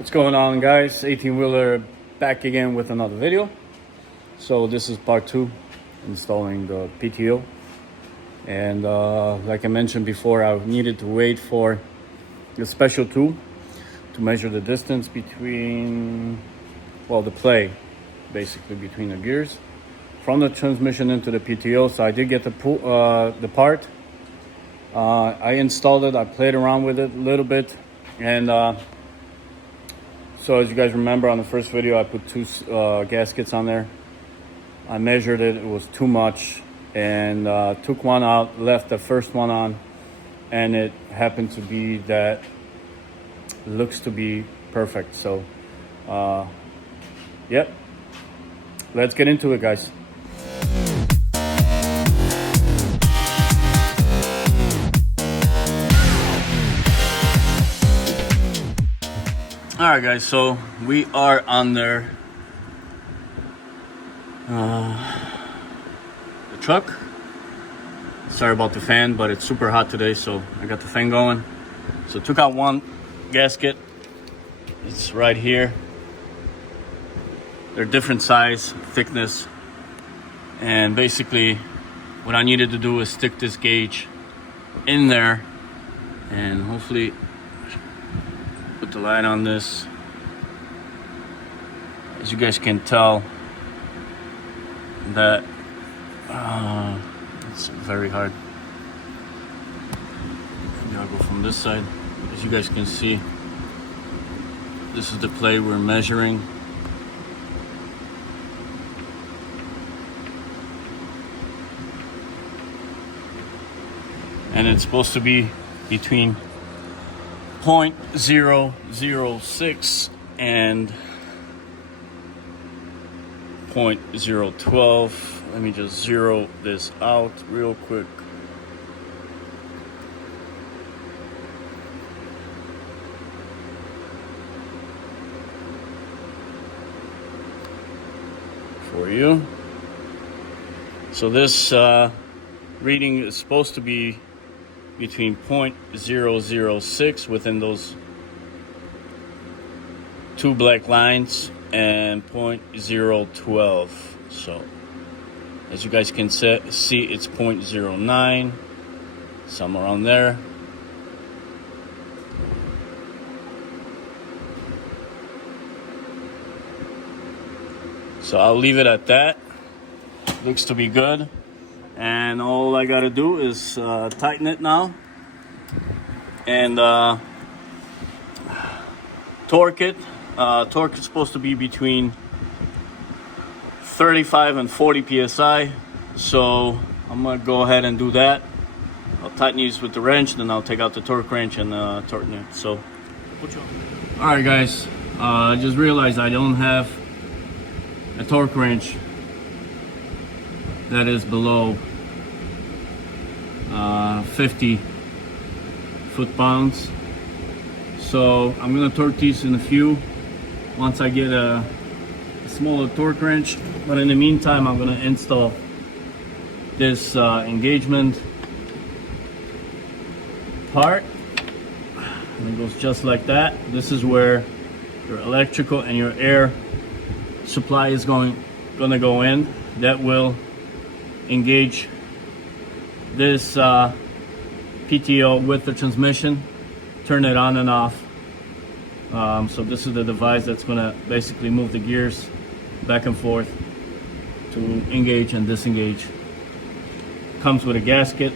What's going on, guys? 18-wheeler back again with another video. So this is part 2, installing the PTO. And like I mentioned before, I needed to wait for the special tool to measure the distance between, well, the play, basically between the gears from the transmission into the PTO. So I did get the part. I installed it. I played around with it a little bit, and so as you guys remember, on the first video, I put 2 gaskets on there. I measured it. It was too much, and took one out, left the first one on, and it happened to be that looks to be perfect. So, yep. Let's get into it, guys. All right, guys, so we are under the truck. Sorry about the fan, but it's super hot today, so I got the fan going. So took out one gasket. It's right here. They're different size, thickness, and basically what I needed to do is stick this gauge in there and hopefully put the light on this. As you guys can tell, that it's very hard. Maybe I'll go from this side. As you guys can see, this is the play we're measuring. And it's supposed to be between 0.006 and 0.012. Let me just zero this out real quick. For you. So this reading is supposed to be between 0.006 within those 2 black lines and 0.012. So as you guys can see, it's 0.09, somewhere around there. So I'll leave it at that. Looks to be good. And all I gotta do is tighten it now and torque it. Torque is supposed to be between 35 and 40 psi. So I'm gonna go ahead and do that. I'll tighten these with the wrench, then I'll take out the torque wrench and torque it. So, all right, guys. I just realized I don't have a torque wrench that is below 50 foot-pounds. So I'm gonna torque these in a few once I get a smaller torque wrench. But in the meantime, I'm gonna install this engagement part, and it goes just like that. This is where your electrical and your air supply is gonna go in. That will engage this PTO with the transmission, turn it on and off. So this is the device that's gonna basically move the gears back and forth to engage and disengage. Comes with a gasket.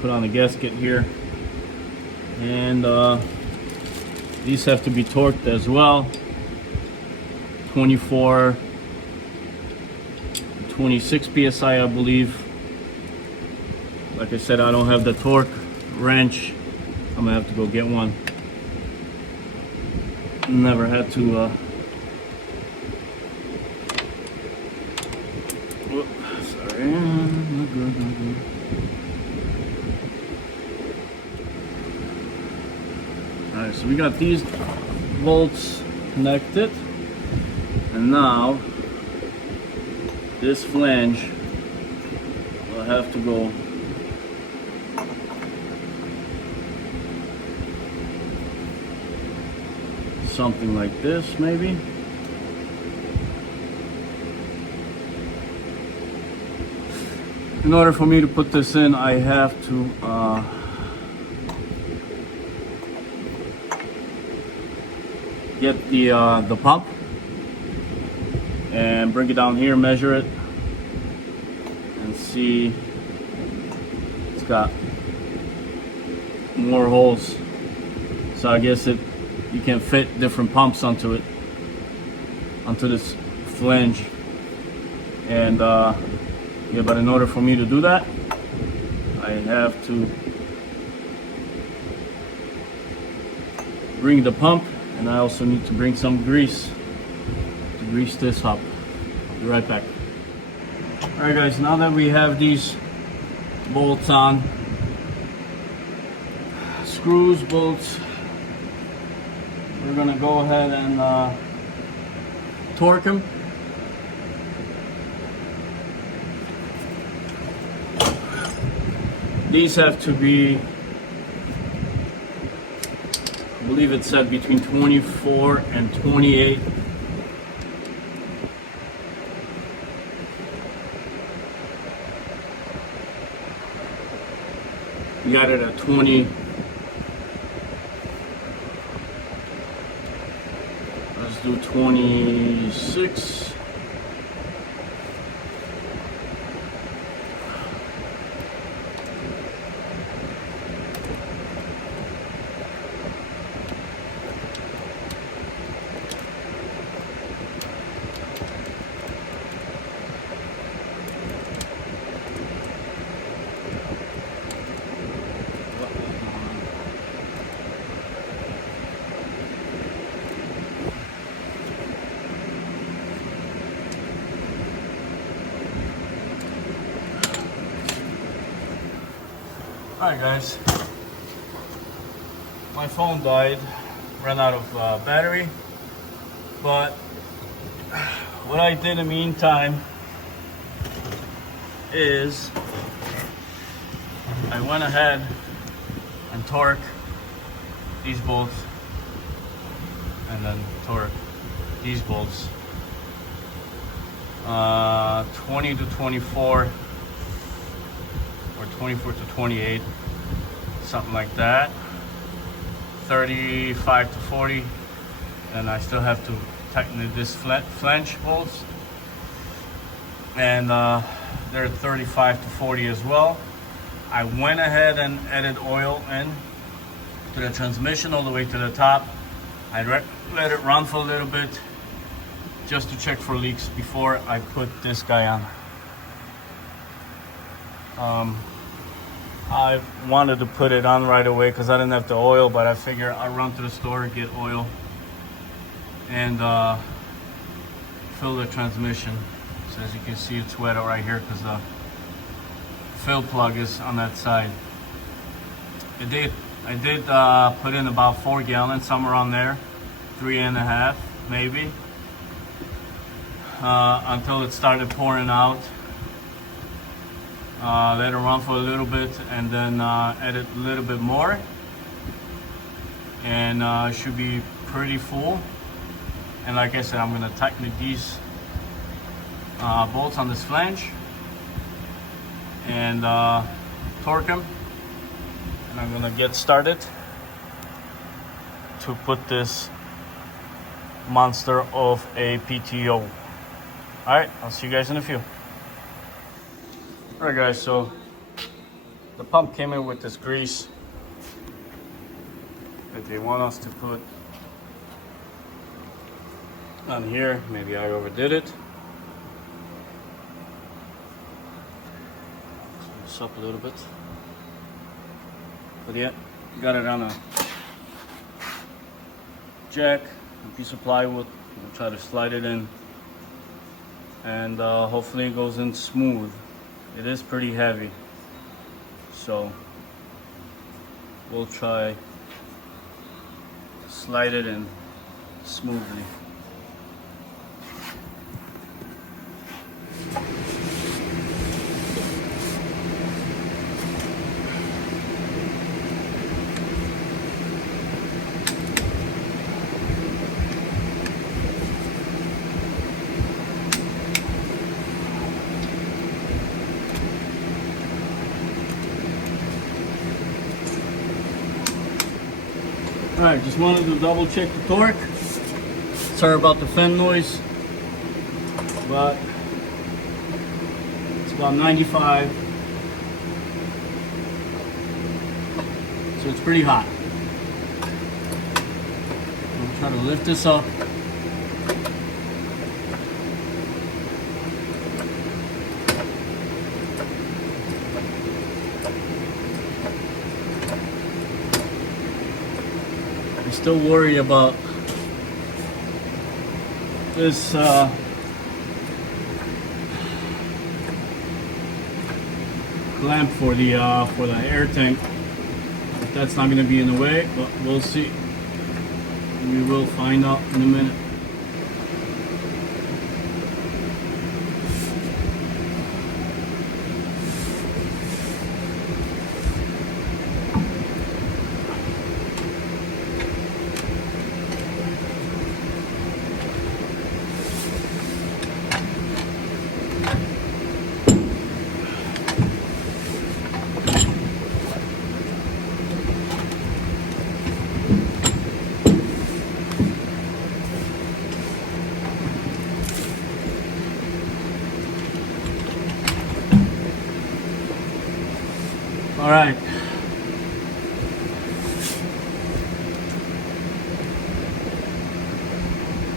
Put on a gasket here, and these have to be torqued as well. 24, 26 psi, I believe. Like I said, I don't have the torque wrench. I'm gonna have to go get one. Never had to sorry, not good. Alright, so we got these bolts connected, and now this flange will have to go something like this maybe. In order for me to put this in, I have to get the pump and bring it down here, measure it, and see it's got more holes. So I guess you can fit different pumps onto it, onto this flange. And yeah, but in order for me to do that, I have to bring the pump, and I also need to bring some grease to grease this up. I'll be right back. Alright guys, now that we have these bolts on, screws, bolts, we're gonna go ahead and torque them. These have to be, I believe it said between 24 and 28. We got it at 20. Let's do 26. Alright guys, my phone died, ran out of battery, but what I did in the meantime is I went ahead and torqued these bolts and then torqued these bolts 20 to 24 or 24 to 28, something like that, 35 to 40, and I still have to tighten this flange bolts, and they're 35 to 40 as well. I went ahead and added oil in to the transmission all the way to the top. I let it run for a little bit just to check for leaks before I put this guy on. I wanted to put it on right away because I didn't have the oil, but I figure I'll run to the store, get oil, and fill the transmission. So as you can see, it's wet right here because the fill plug is on that side. I did put in about 4 gallons, somewhere around there, 3.5 maybe, until it started pouring out. Let it run for a little bit and then add it a little bit more, and it should be pretty full. And like I said, I'm going to tighten these bolts on this flange and torque them, and I'm going to get started to put this monster of a PTO. Alright, I'll see you guys in a few. Alright guys, so the pump came in with this grease that they want us to put on here. Maybe I overdid it. Turn this up a little bit. But yeah, got it on a jack, a piece of plywood. I'll try to slide it in, and hopefully it goes in smooth. It is pretty heavy, so we'll try to slide it in smoothly. Alright, just wanted to double check the torque. Sorry about the fan noise, but it's about 95. So it's pretty hot. I'll try to lift this up. I still worry about this clamp for the air tank. That's not going to be in the way, but we'll see. We will find out in a minute. All right.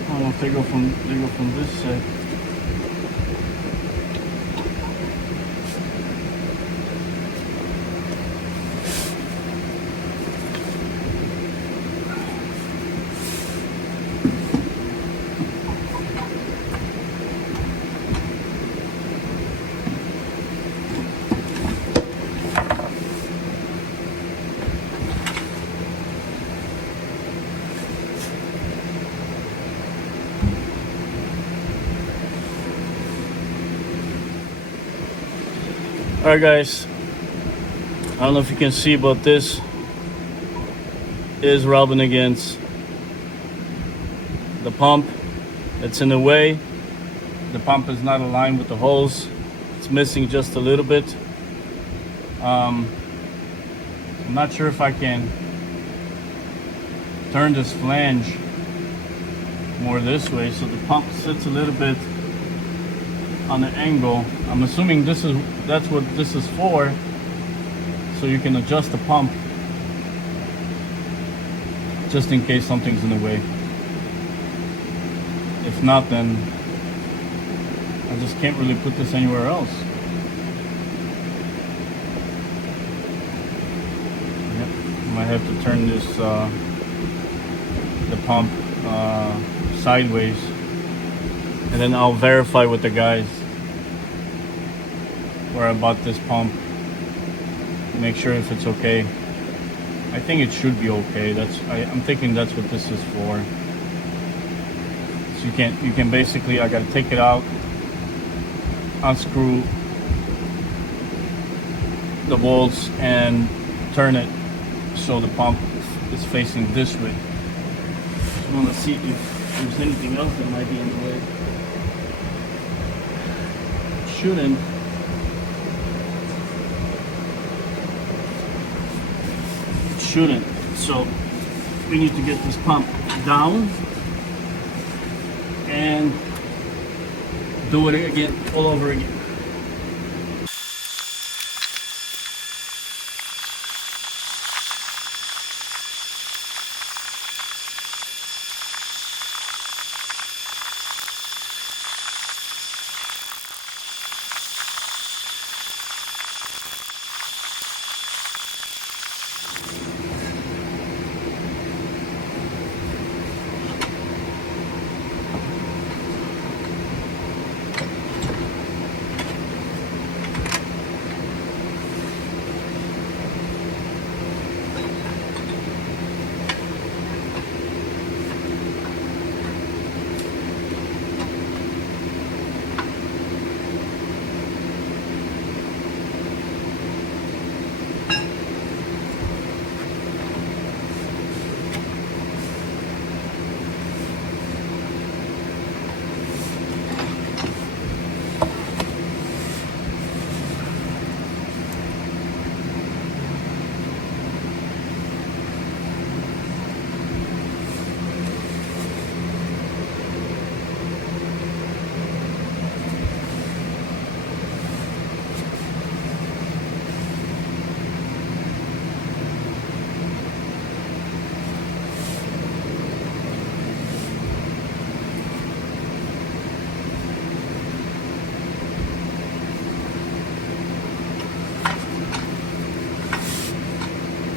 Oh, if they go from this side. Alright guys, I don't know if you can see, but this is rubbing against the pump. It's in the way. The pump is not aligned with the hose. It's missing just a little bit. I'm not sure if I can turn this flange more this way so the pump sits a little bit on the angle. I'm assuming that's what this is for, so you can adjust the pump just in case something's in the way. If not, then I just can't really put this anywhere else. Yep, I might have to turn this the pump sideways, and then I'll verify with the guys where I bought this pump, make sure if it's okay. I think it should be okay. I'm thinking that's what this is for. So you can basically, I gotta take it out, unscrew the bolts and turn it so the pump is facing this way. Just want to see if there's anything else that might be in the way. Shouldn't. Shouldn't. So we need to get this pump down and do it again, all over again.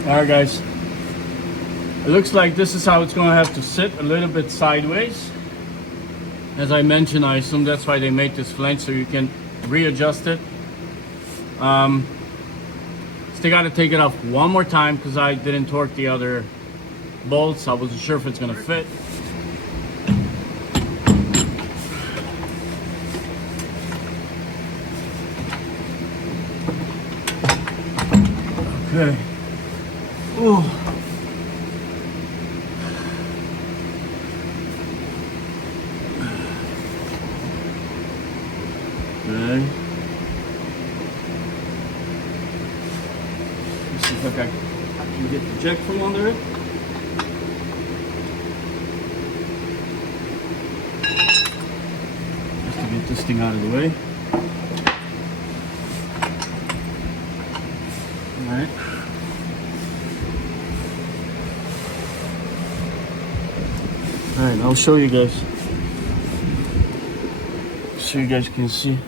Alright guys, it looks like this is how it's going to have to sit, a little bit sideways. As I mentioned, I assume that's why they made this flange, so you can readjust it. Still got to take it off one more time because I didn't torque the other bolts. I wasn't sure if it's going to fit. Okay. Ooh. Okay. Let's see if I can get the jack from under it. Just to get this thing out of the way. Alright. Alright, I'll show you guys. So you guys can see.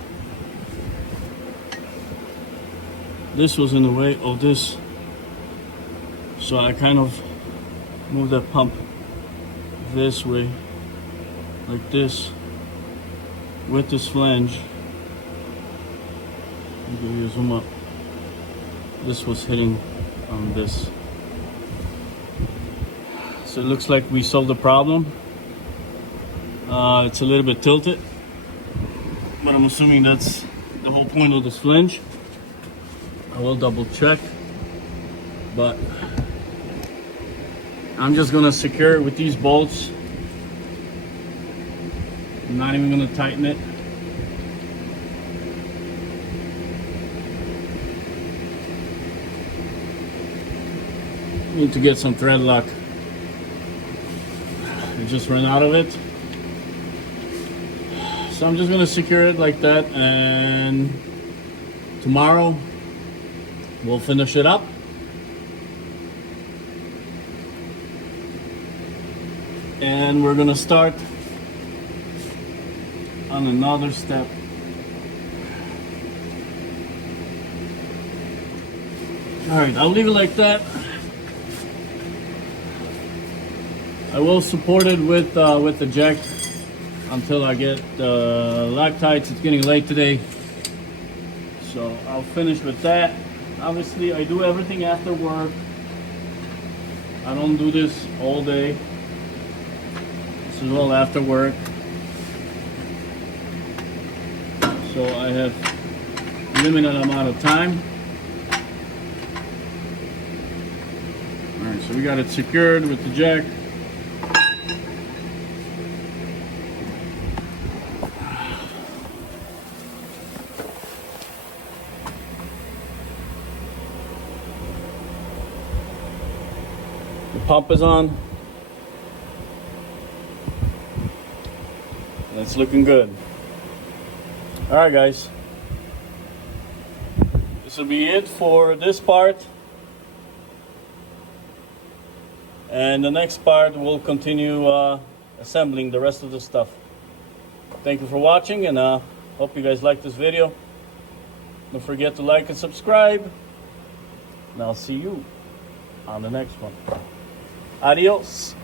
This was in the way of this. So I kind of moved that pump this way, like this, with this flange. I'll give you a zoom up. This was hitting on this. So it looks like we solved the problem. It's a little bit tilted, but I'm assuming that's the whole point of this flange. I will double check, but I'm just gonna secure it with these bolts. I'm not even gonna tighten it. Need to get some thread lock. I just ran out of it. So I'm just gonna secure it like that, and tomorrow we'll finish it up. And we're gonna start on another step. Alright, I'll leave it like that. I will support it with the jack until I get Loctites. It's getting late today, so I'll finish with that. Obviously, I do everything after work. I don't do this all day. This is all after work. So I have limited amount of time. Alright, so we got it secured with the jack. The pump is on. That's looking good. Alright guys, this will be it for this part, and the next part we'll continue assembling the rest of the stuff. Thank you for watching, and hope you guys like this video. Don't forget to like and subscribe, and I'll see you on the next one. Adios.